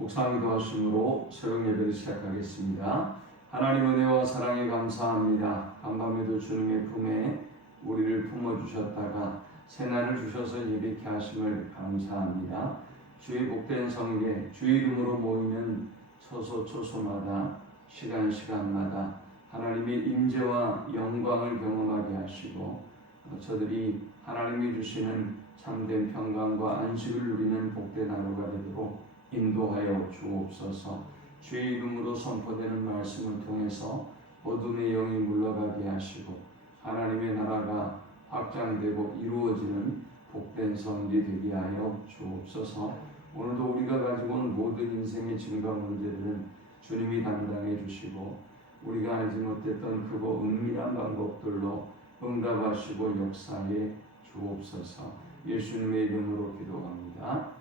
묵상기도 하심으로 새벽 예배를 시작하겠습니다. 하나님 은혜와 사랑에 감사합니다. 간밤에도 주님의 품에 우리를 품어주셨다가 새날을 주셔서 예배케 하심을 감사합니다. 주의 복된 성계, 주의 이름으로 모이는 초소초소마다 시간마다 하나님의 임재와 영광을 경험하게 하시고 저들이 하나님이 주시는 참된 평강과 안식을 누리는 복된 하루가 되도록 인도하여 주옵소서. 주의 이름으로 선포되는 말씀을 통해서 어둠의 영이 물러가게 하시고 하나님의 나라가 확장되고 이루어지는 복된 성리 되게 하여 주옵소서. 오늘도 우리가 가지고 온 모든 인생의 짐과 문제들은 주님이 담당해 주시고 우리가 알지 못했던 크고 은밀한 방법들로 응답하시고 역사해 주옵소서. 예수님의 이름으로 기도합니다.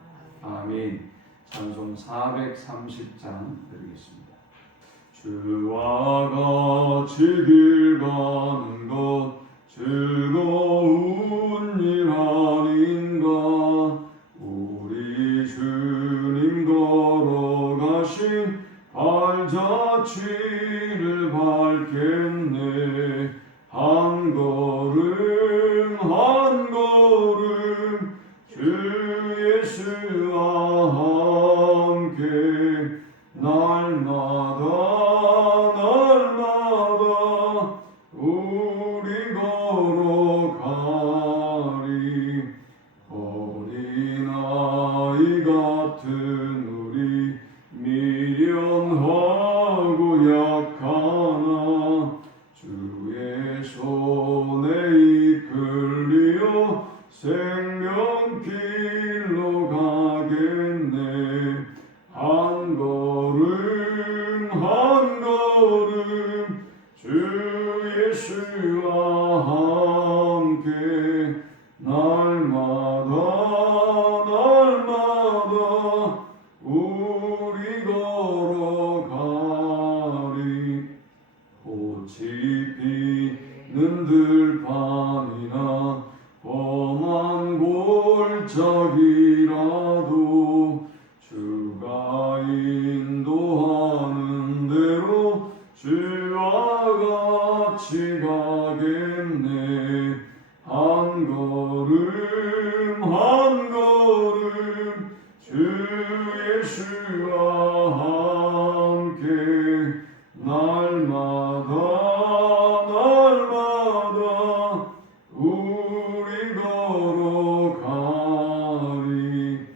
아멘. 찬송 430장 드리겠습니다. 주와 같이 길 가는 것 즐거운 일 아닌가. 우리 주님 걸어가신 발자취를 밟겠네. 한 걸음 한 걸음 주 예수와 날마다 우리 걸어가리. 어린아이 같은 우리 미련하고 약하나 주의 손에 이끌려 생명길로 가겠네. 한 걸음 한 걸음 주 예수와 함께 날마다 우리 걸어가리. 꽃이 피는 들판이나 험한 골짜기라도 주가 인도하는 대로 주와 같이 가겠네. 한 걸음 한 걸음 주 예수와 함께 날마다 우리 걸어가리.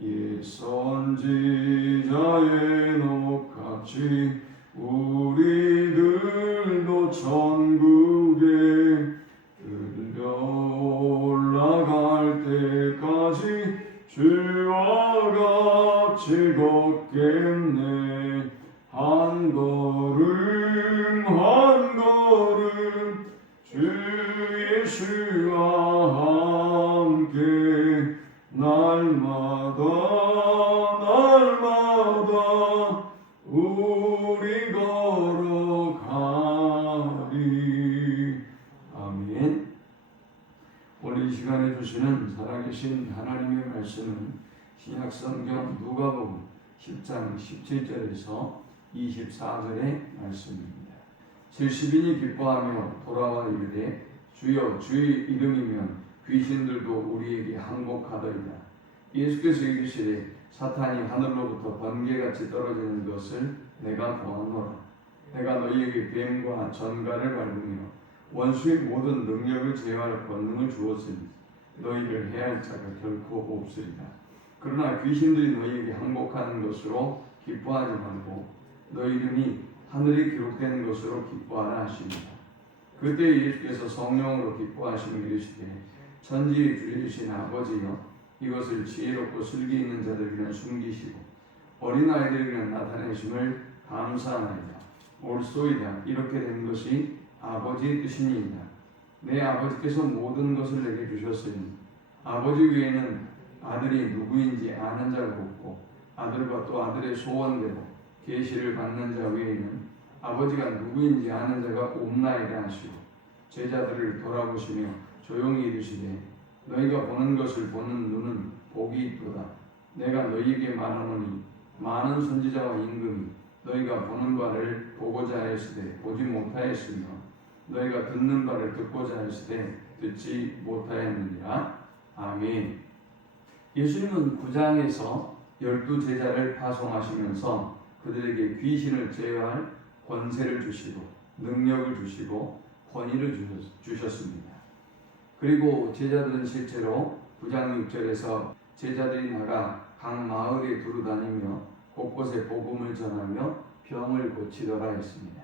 옛 선지자의 녹같이 우리들도 천국에 들려 올라갈 때까지 주와 같이 걷겠네. 한 걸음 한 걸음 주 예수와 함께 날마다 우리 걸어가리. 아멘. 오늘 이 시간에 주시는 살아계신 하나님의 말씀은 신약성경 누가복음 10장 17절에서 24절의 말씀입니다. 70인이 기뻐하며 돌아와 이르되 주여 주의 이름이면 귀신들도 우리에게 항복하더이다. 예수께서 이르시되 사탄이 하늘로부터 번개같이 떨어지는 것을 내가 보았노라. 내가 너희에게 뱀과 전갈을 밟으며 원수의 모든 능력을 제어할 권능을 주었으니 너희를 해할 자가 결코 없으리라. 그러나 귀신들이 너희에게 항복하는 것으로 기뻐하지 말고 너희 이름이 하늘에 기록된 것으로 기뻐하라 하시니라. 그때 예수께서 성령으로 기뻐하시며 이르시되 천지의 주이신 아버지여 이것을 지혜롭고 슬기 있는 자들에게는 숨기시고 어린아이들에게는 나타내심을 감사하나이다. 옳소이다. 이렇게 된 것이 아버지의 뜻이니이다. 내 아버지께서 모든 것을 내게 주셨으니 아버지 외에는 아들이 누구인지 아는 자가 없고 아들과 또 아들의 소원대로 계시를 받는 자 외에는 아버지가 누구인지 아는 자가 없나이다 하시고 제자들을 돌아보시며 조용히 이르시되 너희가 보는 것을 보는 눈은 복이 있도다. 내가 너희에게 말하노니 많은 선지자와 임금이 너희가 보는 바를 보고자 하였으되 보지 못하였으며 너희가 듣는 바를 듣고자 하였으되 듣지 못하였느니라. 아멘. 예수님은 9장에서 12제자를 파송하시면서 그들에게 귀신을 제어할 권세를 주시고 능력을 주시고 권위를 주셨습니다. 그리고 제자들은 실제로 9장 6절에서 제자들이 나가 각 마을에 두루다니며 곳곳에 복음을 전하며 병을 고치더라 했습니다.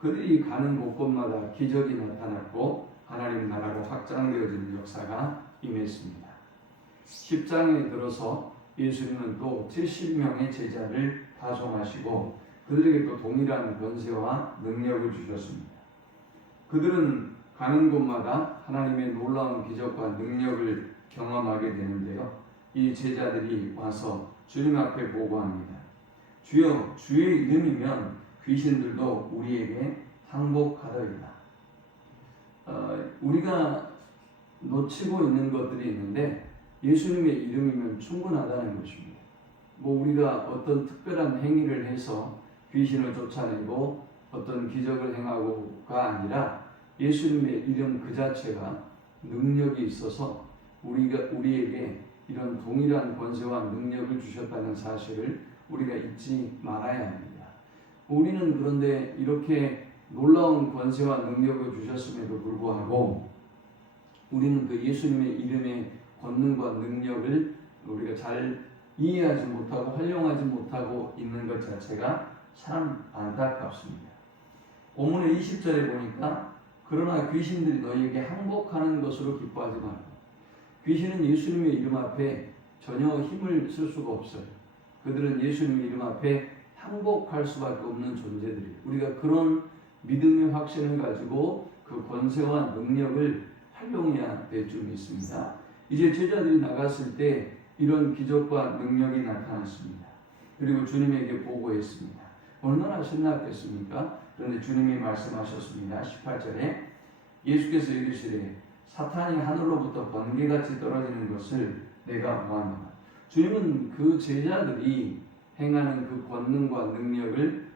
그들이 가는 곳곳마다 기적이 나타났고 하나님 나라가 확장되어지는 역사가 임했습니다. 10장에 들어서 예수님은 또 70명의 제자를 파송하시고 그들에게 또 동일한 권세와 능력을 주셨습니다. 그들은 가는 곳마다 하나님의 놀라운 기적과 능력을 경험하게 되는데요. 이 제자들이 와서 주님 앞에 보고합니다. 주여, 주의 이름이면 귀신들도 우리에게 항복하더이다. 우리가 놓치고 있는 것들이 있는데 예수님의 이름이면 충분하다는 것입니다. 우리가 어떤 특별한 행위를 해서 귀신을 쫓아내고 어떤 기적을 행하고가 아니라 예수님의 이름 그 자체가 능력이 있어서 우리에게 이런 동일한 권세와 능력을 주셨다는 사실을 우리가 잊지 말아야 합니다. 우리는 그런데 이렇게 놀라운 권세와 능력을 주셨음에도 불구하고 우리는 그 예수님의 이름의 권능과 능력을 우리가 잘 이해하지 못하고 활용하지 못하고 있는 것 자체가 참 안타깝습니다. 본문의 20절에 보니까 그러나 귀신들이 너희에게 항복하는 것으로 기뻐하지 말고, 귀신은 예수님의 이름 앞에 전혀 힘을 쓸 수가 없어요. 그들은 예수님의 이름 앞에 항복할 수밖에 없는 존재들이에요. 우리가 그런 믿음의 확신을 가지고 그 권세와 능력을 활용해야 될 줄 믿습니다. 이제 제자들이 나갔을 때 이런 기적과 능력이 나타났습니다. 그리고 주님에게 보고했습니다. 얼마나 신났겠습니까? 그런데 주님이 말씀하셨습니다. 18절에 예수께서 이르시되 사탄이 하늘로부터 번개같이 떨어지는 것을 내가 보았노라. 주님은 그 제자들이 행하는 그 권능과 능력을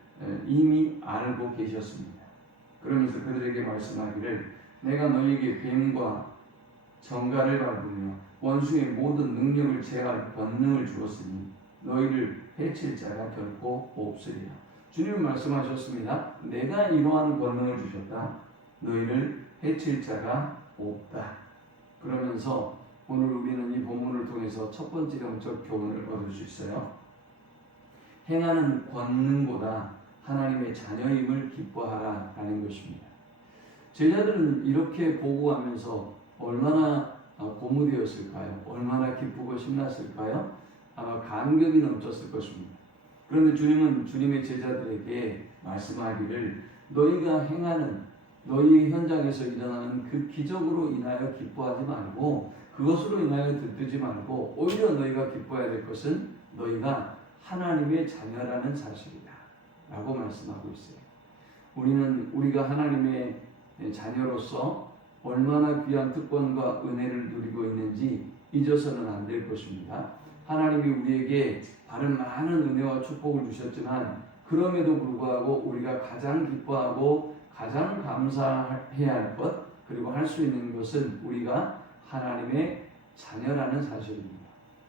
이미 알고 계셨습니다. 그러면서 그들에게 말씀하기를 내가 너희에게 뱀과 정갈을 밟으며 원수의 모든 능력을 제할 권능을 주었으니 너희를 해칠 자가 결코 없으리라. 주님은 말씀하셨습니다. 내가 이러한 권능을 주셨다. 너희를 해칠 자가 없다. 그러면서 오늘 우리는 이 본문을 통해서 첫 번째 영적 교훈을 얻을 수 있어요. 행하는 권능보다 하나님의 자녀임을 기뻐하라 라는 것입니다. 제자들은 이렇게 보고하면서 얼마나 고무되었을까요? 얼마나 기쁘고 신났을까요? 아마 감격이 넘쳤을 것입니다. 그런데 주님은 주님의 제자들에게 말씀하기를 너희가 행하는 너희의 현장에서 일어나는 그 기적으로 인하여 기뻐하지 말고 그것으로 인하여 들뜨지 말고 오히려 너희가 기뻐해야 될 것은 너희가 하나님의 자녀라는 사실이다 라고 말씀하고 있어요. 우리가 하나님의 자녀로서 얼마나 귀한 특권과 은혜를 누리고 있는지 잊어서는 안 될 것입니다. 하나님이 우리에게 다른 많은 은혜와 축복을 주셨지만 그럼에도 불구하고 우리가 가장 기뻐하고 가장 감사해야 할 것 그리고 할 수 있는 것은 우리가 하나님의 자녀라는 사실입니다.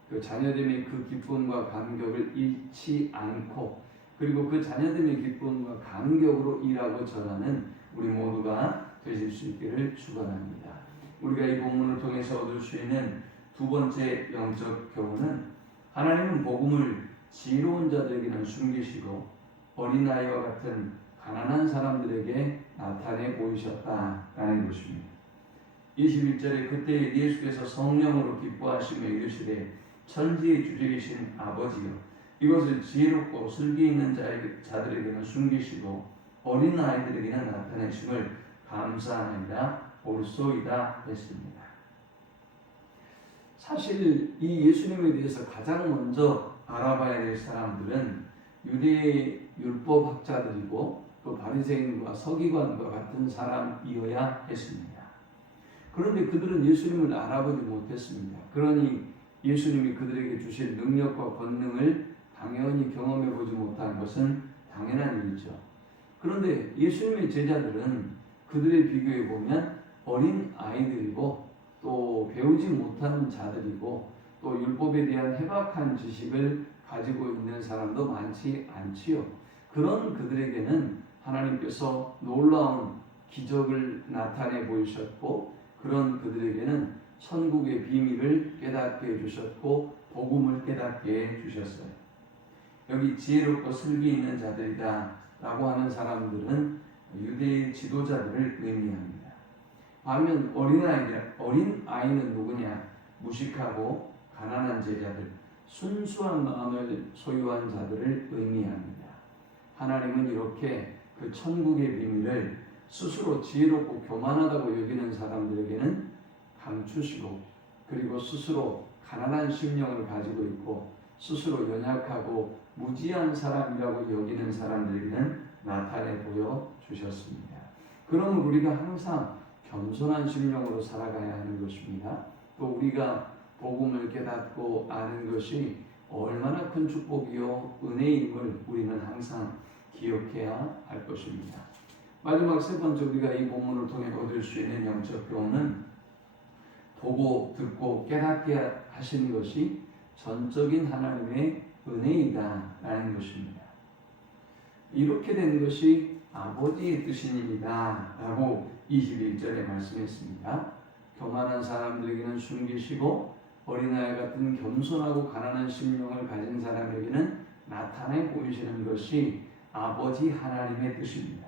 그 자녀됨의 그 기쁨과 감격을 잃지 않고 그리고 그 자녀됨의 기쁨과 감격으로 일하고 전하는 우리 모두가 되실 수 있기를 축원합니다. 우리가 이 본문을 통해서 얻을 수 있는 두 번째 영적 교훈은 하나님은 복음을 지혜로운 자들에게는 숨기시고 어린아이와 같은 가난한 사람들에게 나타내 보이셨다라는 것입니다. 21절에 그때 예수께서 성령으로 기뻐하시며 이르시되 천지의 주제이신 아버지여 이것을 지혜롭고 슬기 있는 자들에게는 숨기시고 어린아이들에게는 나타내심을 감사하나이다 옳소이다 했습니다. 사실 이 예수님에 대해서 가장 먼저 알아봐야 될 사람들은 유대 율법학자들이고 또 바리새인과 서기관과 같은 사람이어야 했습니다. 그런데 그들은 예수님을 알아보지 못했습니다. 그러니 예수님이 그들에게 주실 능력과 권능을 당연히 경험해 보지 못한 것은 당연한 일이죠. 그런데 예수님의 제자들은 그들에 비교해 보면 어린 아이들이고 또 배우지 못하는 자들이고 또 율법에 대한 해박한 지식을 가지고 있는 사람도 많지 않지요. 그런 그들에게는 하나님께서 놀라운 기적을 나타내 보이셨고 그런 그들에게는 천국의 비밀을 깨닫게 해주셨고 복음을 깨닫게 해주셨어요. 여기 지혜롭고 슬기 있는 자들이다 라고 하는 사람들은 유대의 지도자들을 의미합니다. 반면 어린아이는 누구냐? 무식하고 가난한 제자들, 순수한 마음을 소유한 자들을 의미합니다. 하나님은 이렇게 그 천국의 비밀을 스스로 지혜롭고 교만하다고 여기는 사람들에게는 감추시고 그리고 스스로 가난한 심령을 가지고 있고 스스로 연약하고 무지한 사람이라고 여기는 사람들에게는 나타내 보여주셨습니다. 그러면 우리가 항상 겸손한 심령으로 살아가야 하는 것입니다. 또 우리가 복음을 깨닫고 아는 것이 얼마나 큰 축복이요 은혜임을 우리는 항상 기억해야 할 것입니다. 마지막 세 번째 우리가 이 본문을 통해 얻을 수 있는 영적 교훈은 보고 듣고 깨닫게 하시는 것이 전적인 하나님의 은혜이다 라는 것입니다. 이렇게 된 것이 아버지의 뜻입니다 라고 21절에 말씀했습니다. 교만한 사람들에게는 숨기시고 어린아이 같은 겸손하고 가난한 심령을 가진 사람에게는 나타내 보이시는 것이 아버지 하나님의 뜻입니다.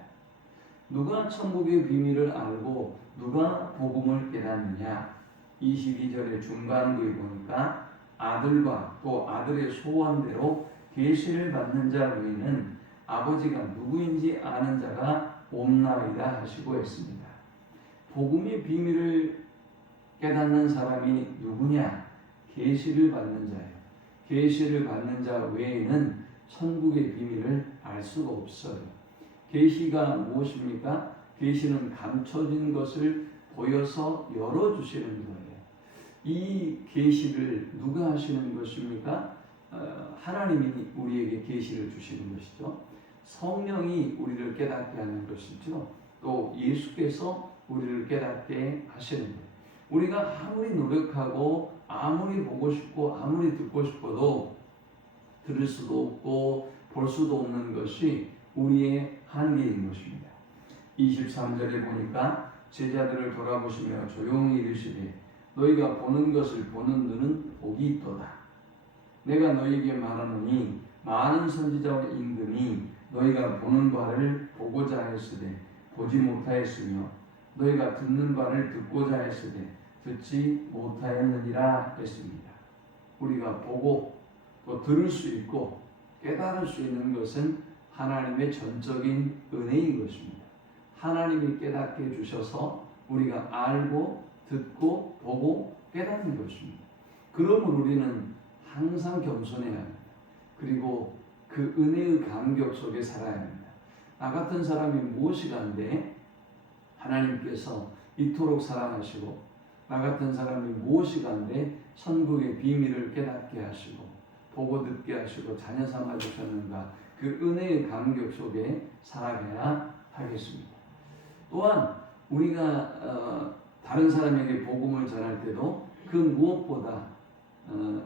누가 천국의 비밀을 알고 누가 복음을 깨닫느냐? 22절의 중간부에 보니까 아들과 또 아들의 소원대로 계시를 받는 자 외에는 아버지가 누구인지 아는 자가 없나이다 하시고 했습니다. 복음의 비밀을 깨닫는 사람이 누구냐? 계시를 받는 자예요. 계시를 받는 자 외에는 천국의 비밀을 알 수가 없어요. 계시가 무엇입니까? 계시는 감춰진 것을 보여서 열어주시는 거예요. 이 계시를 누가 하시는 것입니까? 하나님이 우리에게 계시를 주시는 것이죠. 성령이 우리를 깨닫게 하는 것이죠. 또 예수께서 우리를 깨닫게 하시는 거예요. 우리가 아무리 노력하고 아무리 보고 싶고 아무리 듣고 싶어도 들을 수도 없고 볼 수도 없는 것이 우리의 한계인 것입니다. 23절에 보니까 제자들을 돌아보시며 조용히 이르시되 너희가 보는 것을 보는 눈은 복이 있도다. 내가 너희에게 말하노니 많은 선지자와 임금이 너희가 보는 바를 보고자 하였으되 보지 못하였으며 너희가 듣는 바를 듣고자 하였으되 듣지 못하였느니라 했습니다. 우리가 보고 또 들을 수 있고 깨달을 수 있는 것은 하나님의 전적인 은혜인 것입니다. 하나님이 깨닫게 해주셔서 우리가 알고 듣고 보고 깨닫는 것입니다. 그러므로 우리는 항상 겸손해야 합니다. 그리고 그 은혜의 감격 속에 살아야 합니다. 나 같은 사람이 무엇이간데 하나님께서 이토록 사랑하시고 나 같은 사람이 무엇이간데 천국의 비밀을 깨닫게 하시고 보고 듣게 하시고 자녀 삼아 주셨는가, 그 은혜의 감격 속에 살아가야 하겠습니다. 또한 우리가 다른 사람에게 복음을 전할 때도 그 무엇보다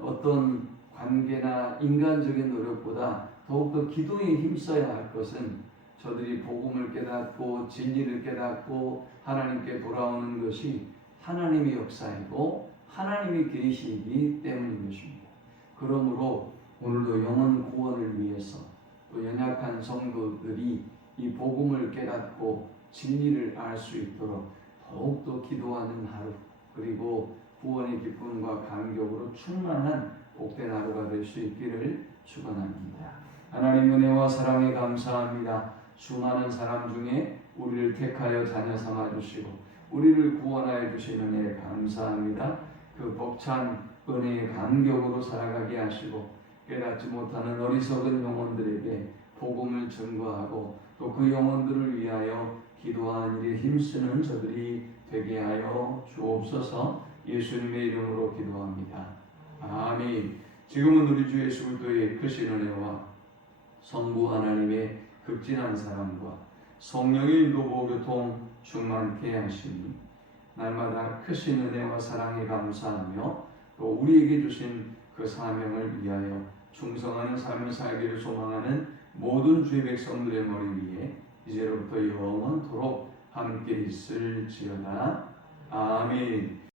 어떤 관계나 인간적인 노력보다 더욱더 기도에 힘써야 할 것은 저들이 복음을 깨닫고 진리를 깨닫고 하나님께 돌아오는 것이 하나님의 역사이고 하나님의 계시이기 때문인 것입니다. 그러므로 오늘도 영혼 구원을 위해서 또 연약한 성도들이 이 복음을 깨닫고 진리를 알 수 있도록 더욱더 기도하는 하루, 그리고 구원의 기쁨과 감격으로 충만한 복된 하루가 될 수 있기를 축원합니다. 하나님 은혜와 사랑에 감사합니다. 수많은 사람 중에 우리를 택하여 자녀 삼아 주시고 우리를 구원하여 주신 은혜에 감사합니다. 그 벅찬 은혜의 감격으로 살아가게 하시고 깨닫지 못하는 어리석은 영혼들에게 복음을 증거하고 또 그 영혼들을 위하여 기도하는 일에 힘쓰는 저들이 되게 하여 주옵소서. 예수님의 이름으로 기도합니다. 아멘. 지금은 우리 주 예수 그리스도의 크신 은혜와 성부 하나님의 극진한 사랑과 성령의 인도 교통 충만케 하시니 날마다 크신 은혜와 사랑에 감사하며 또 우리에게 주신 그 사명을 위하여 충성하는 삶을 살기를 소망하는 모든 주의 백성들의 머리 위에 이제로부터 영원토록 함께 있을지어다. 아멘.